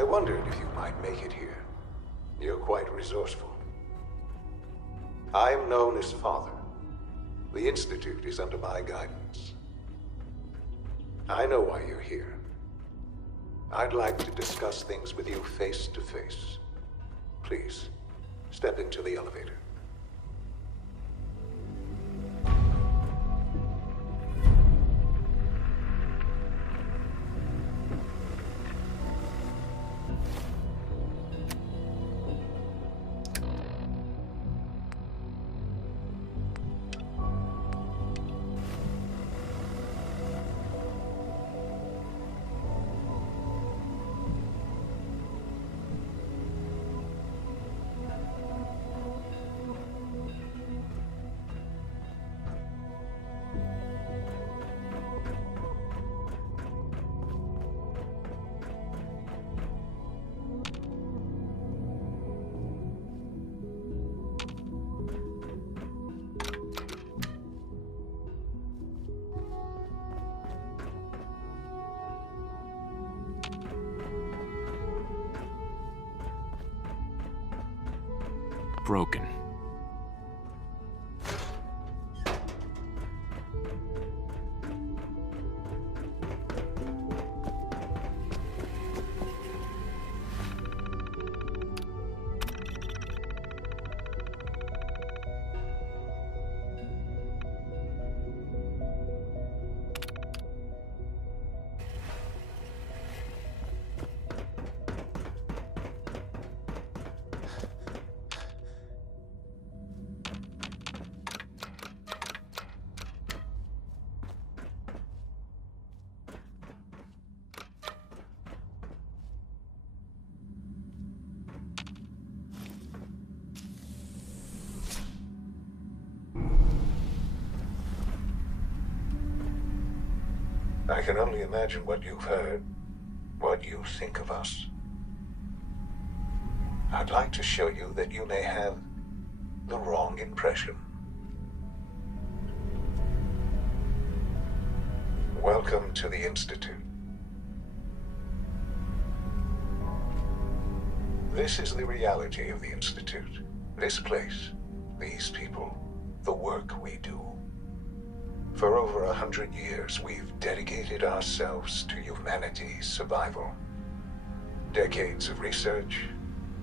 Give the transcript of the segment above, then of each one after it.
I wondered if you might make it here. You're quite resourceful. I'm known as Father. The Institute is under my guidance. I know why you're here. I'd like to discuss things with you face to face. Please, step into the elevator. Broken. I can only imagine what you've heard, what you think of us. I'd like to show you that you may have the wrong impression. Welcome to the Institute. This is the reality of the Institute. This place, these people, the work we do. For over 100 years, we've dedicated ourselves to humanity's survival. Decades of research,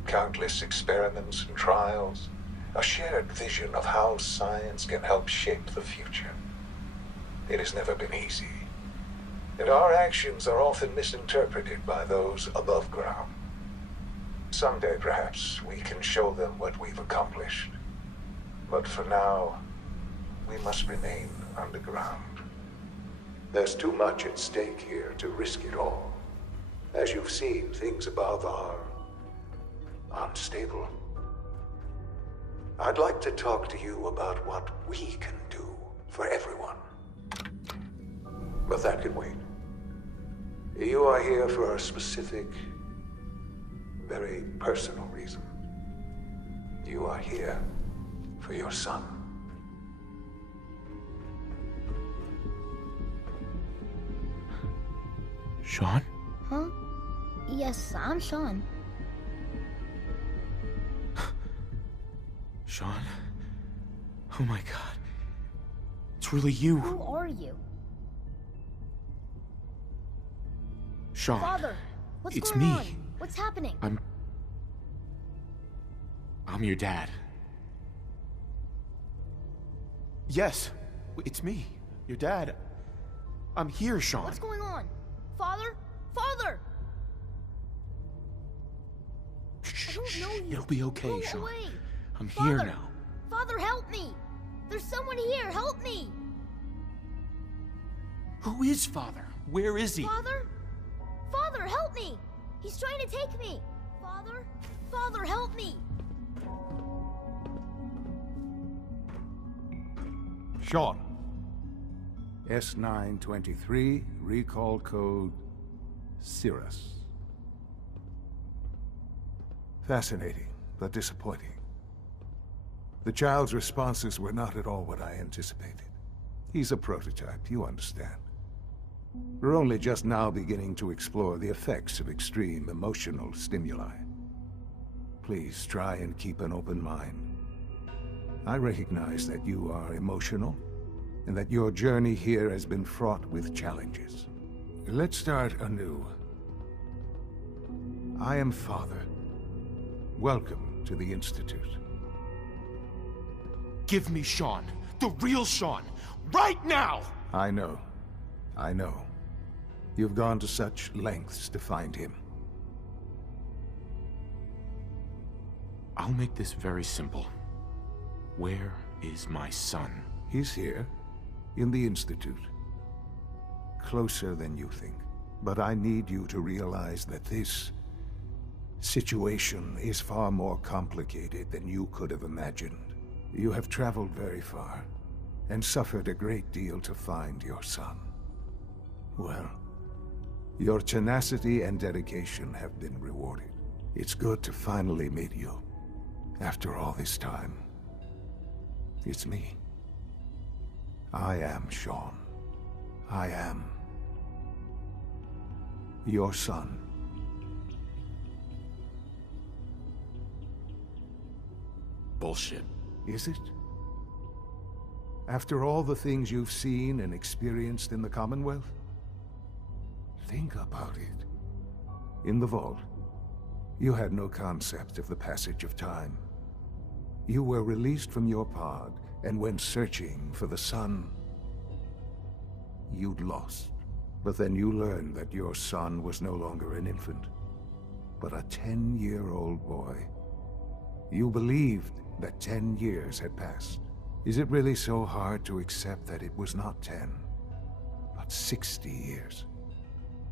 countless experiments and trials, a shared vision of how science can help shape the future. It has never been easy, and our actions are often misinterpreted by those above ground. Someday, perhaps, we can show them what we've accomplished. But for now, we must remain underground. There's too much at stake here to risk it all. As you've seen, things above are unstable. I'd like to talk to you about what we can do for everyone. But that can wait. You are here for a specific, very personal reason. You are here for your son. Sean? Huh? Yes, I'm Sean. Sean? Oh my god. It's really you. Who are you? Sean. Father, what's It's going me. on? What's happening? I'm your dad. Yes, it's me, your dad. I'm here, Sean. What's going on? Father? Father! I don't know you. It'll be okay, Go Sean. away. I'm Father. here now. Father, help me! There's someone here, help me! Who is Father? Where is he? Father? Father, help me! He's trying to take me! Father? Father, help me! Sean. S923, recall code Cirrus. Fascinating, but disappointing. The child's responses were not at all what I anticipated. He's a prototype, you understand. We're only just now beginning to explore the effects of extreme emotional stimuli. Please try and keep an open mind. I recognize that you are emotional, and that your journey here has been fraught with challenges. Let's start anew. I am Father. Welcome to the Institute. Give me Sean. The real Sean. Right now! I know. I know. You've gone to such lengths to find him. I'll make this very simple. Where is my son? He's here, in the Institute. Closer than you think. But I need you to realize that this situation is far more complicated than you could have imagined. You have traveled very far, and suffered a great deal to find your son. Well, your tenacity and dedication have been rewarded. It's good to finally meet you, after all this time. It's me. I am Sean. I am your son. Bullshit. Is it? After all the things you've seen and experienced in the Commonwealth? Think about it. In the vault, you had no concept of the passage of time. You were released from your pod, and went searching for the sun. You'd lost. But then you learned that your son was no longer an infant, but a 10-year-old boy. You believed that 10 years had passed. Is it really so hard to accept that it was not 10, but 60 years?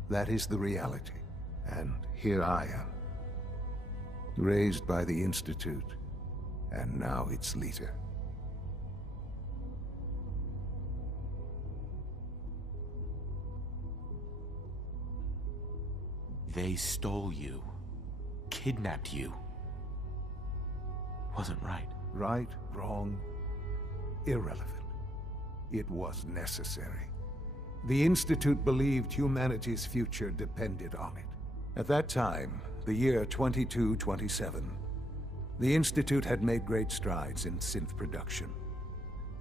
That is the reality, and here I am. Raised by the Institute, and now its leader. They stole you. Kidnapped you. Wasn't right. Right, wrong, irrelevant. It was necessary. The Institute believed humanity's future depended on it. At that time, the year 2227, the Institute had made great strides in synth production.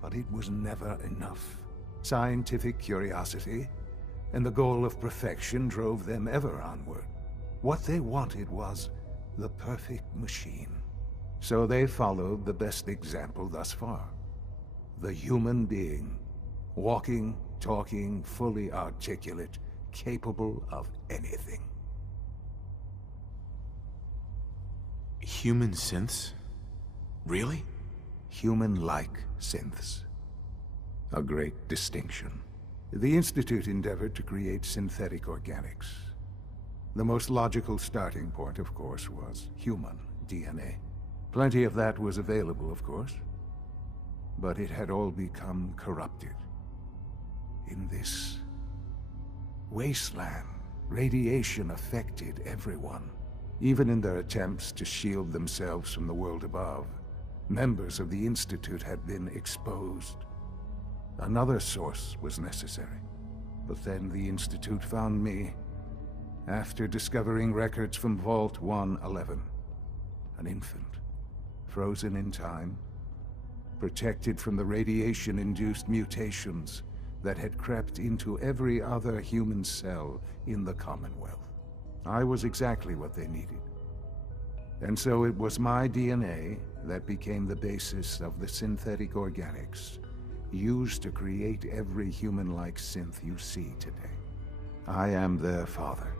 But it was never enough. Scientific curiosity and the goal of perfection drove them ever onward. What they wanted was the perfect machine. So they followed the best example thus far. The human being. Walking, talking, fully articulate, capable of anything. Human synths? Really? Human-like synths. A great distinction. The Institute endeavored to create synthetic organics. The most logical starting point, of course, was human DNA. Plenty of that was available, of course. But it had all become corrupted. In this wasteland, radiation affected everyone. Even in their attempts to shield themselves from the world above, members of the Institute had been exposed. Another source was necessary. But then the Institute found me, after discovering records from Vault 111. An infant, frozen in time, protected from the radiation-induced mutations that had crept into every other human cell in the Commonwealth. I was exactly what they needed. And so it was my DNA that became the basis of the synthetic organics used to create every human-like synth you see today. I am their father.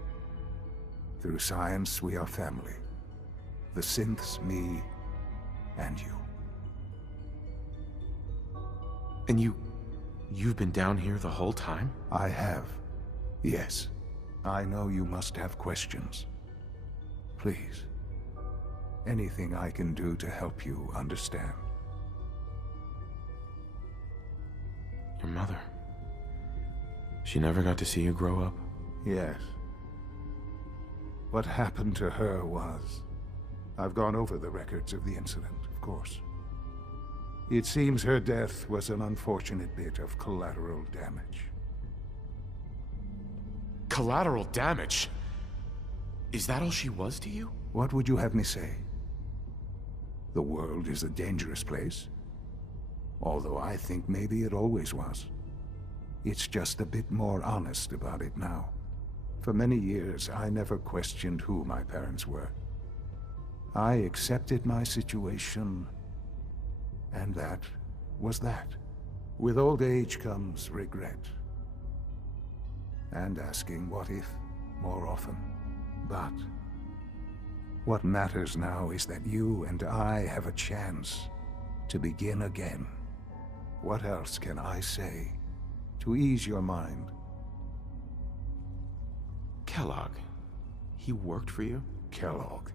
Through science, we are family. The synths, me, and you. And you've been down here the whole time? I have. Yes. I know you must have questions. Please. Anything I can do to help you understand. Your mother. She never got to see you grow up? Yes. What happened to her was... I've gone over the records of the incident, of course. It seems her death was an unfortunate bit of collateral damage. Collateral damage? Is that all she was to you? What would you have me say? The world is a dangerous place? Although I think maybe it always was. It's just a bit more honest about it now. For many years, I never questioned who my parents were. I accepted my situation, and that was that. With old age comes regret. And asking what if more often. But what matters now is that you and I have a chance to begin again. What else can I say to ease your mind? Kellogg. He worked for you? Kellogg.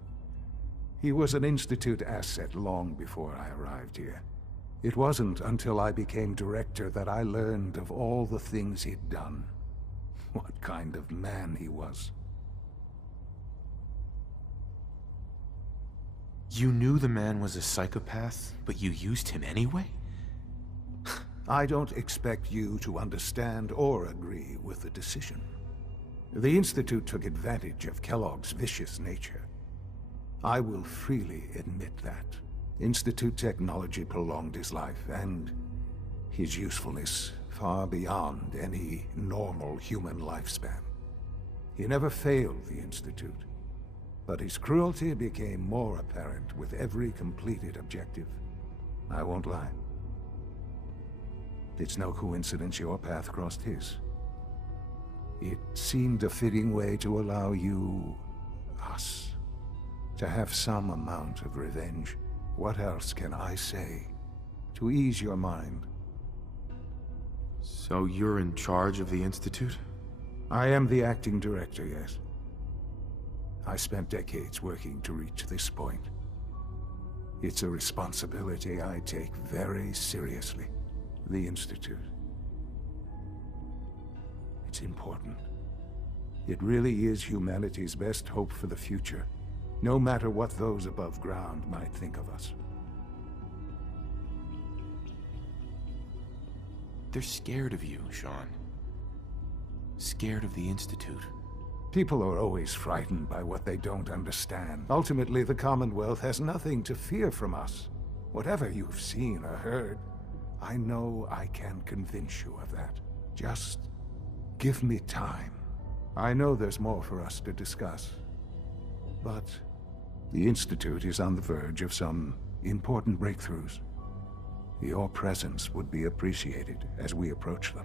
He was an Institute asset long before I arrived here. It wasn't until I became director that I learned of all the things he'd done. What kind of man he was. You knew the man was a psychopath, but you used him anyway? I don't expect you to understand or agree with the decision. The Institute took advantage of Kellogg's vicious nature. I will freely admit that. Institute technology prolonged his life, and his usefulness far beyond any normal human lifespan. He never failed the Institute, but his cruelty became more apparent with every completed objective. I won't lie. It's no coincidence your path crossed his. It seemed a fitting way to allow you, us, to have some amount of revenge. What else can I say to ease your mind? So you're in charge of the Institute? I am the acting director, yes. I spent decades working to reach this point. It's a responsibility I take very seriously. The Institute. It's important. It really is humanity's best hope for the future, no matter what those above ground might think of us. They're scared of you, Sean. Scared of the Institute. People are always frightened by what they don't understand. Ultimately, the Commonwealth has nothing to fear from us. Whatever you've seen or heard, I know I can convince you of that. Just give me time. I know there's more for us to discuss. But the Institute is on the verge of some important breakthroughs. Your presence would be appreciated as we approach them.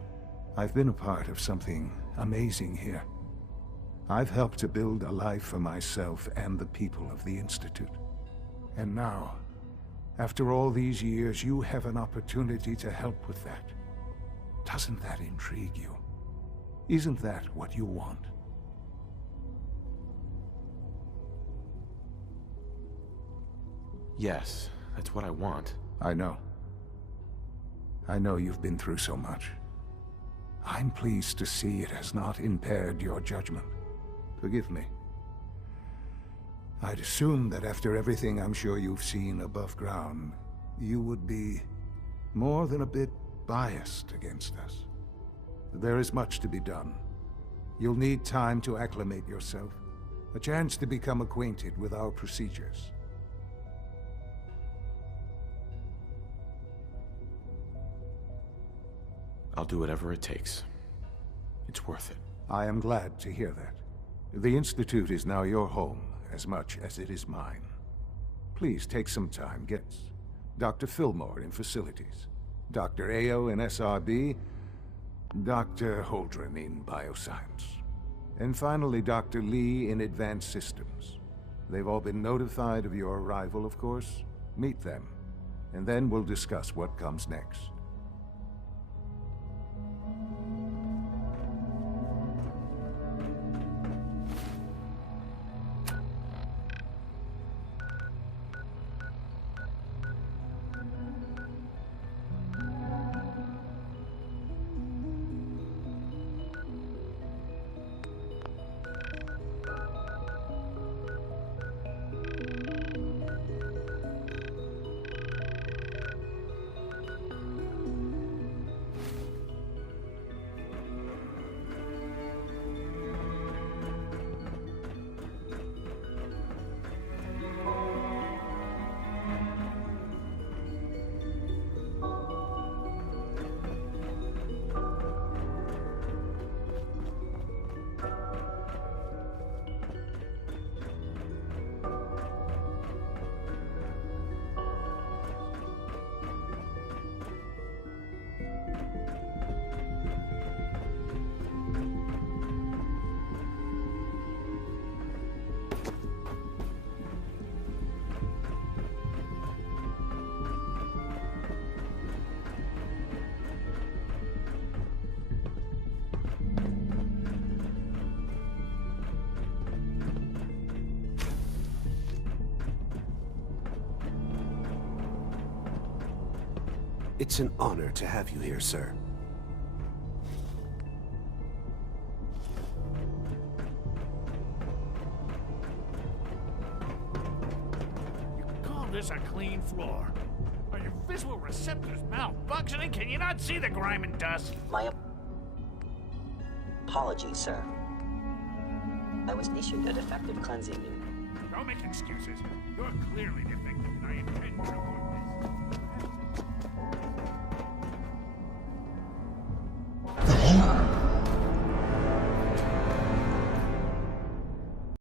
I've been a part of something amazing here. I've helped to build a life for myself and the people of the Institute. And now, after all these years, you have an opportunity to help with that. Doesn't that intrigue you? Isn't that what you want? Yes, that's what I want. I know. I know you've been through so much. I'm pleased to see it has not impaired your judgment. Forgive me. I'd assumed that after everything I'm sure you've seen above ground, you would be more than a bit biased against us. There is much to be done. You'll need time to acclimate yourself, a chance to become acquainted with our procedures. I'll do whatever it takes. It's worth it. I am glad to hear that. The Institute is now your home, as much as it is mine. Please take some time. Get Dr. Fillmore in facilities, Dr. Ayo in SRB, Dr. Holdren in bioscience, and finally Dr. Lee in advanced systems. They've all been notified of your arrival, of course. Meet them, and then we'll discuss what comes next. It's an honor to have you here, sir. You call this a clean floor? Are your visual receptors malfunctioning? Can you not see the grime and dust? My apologies, sir. I was issued a defective cleansing unit. Don't make excuses. You're clearly defective, and I intend to report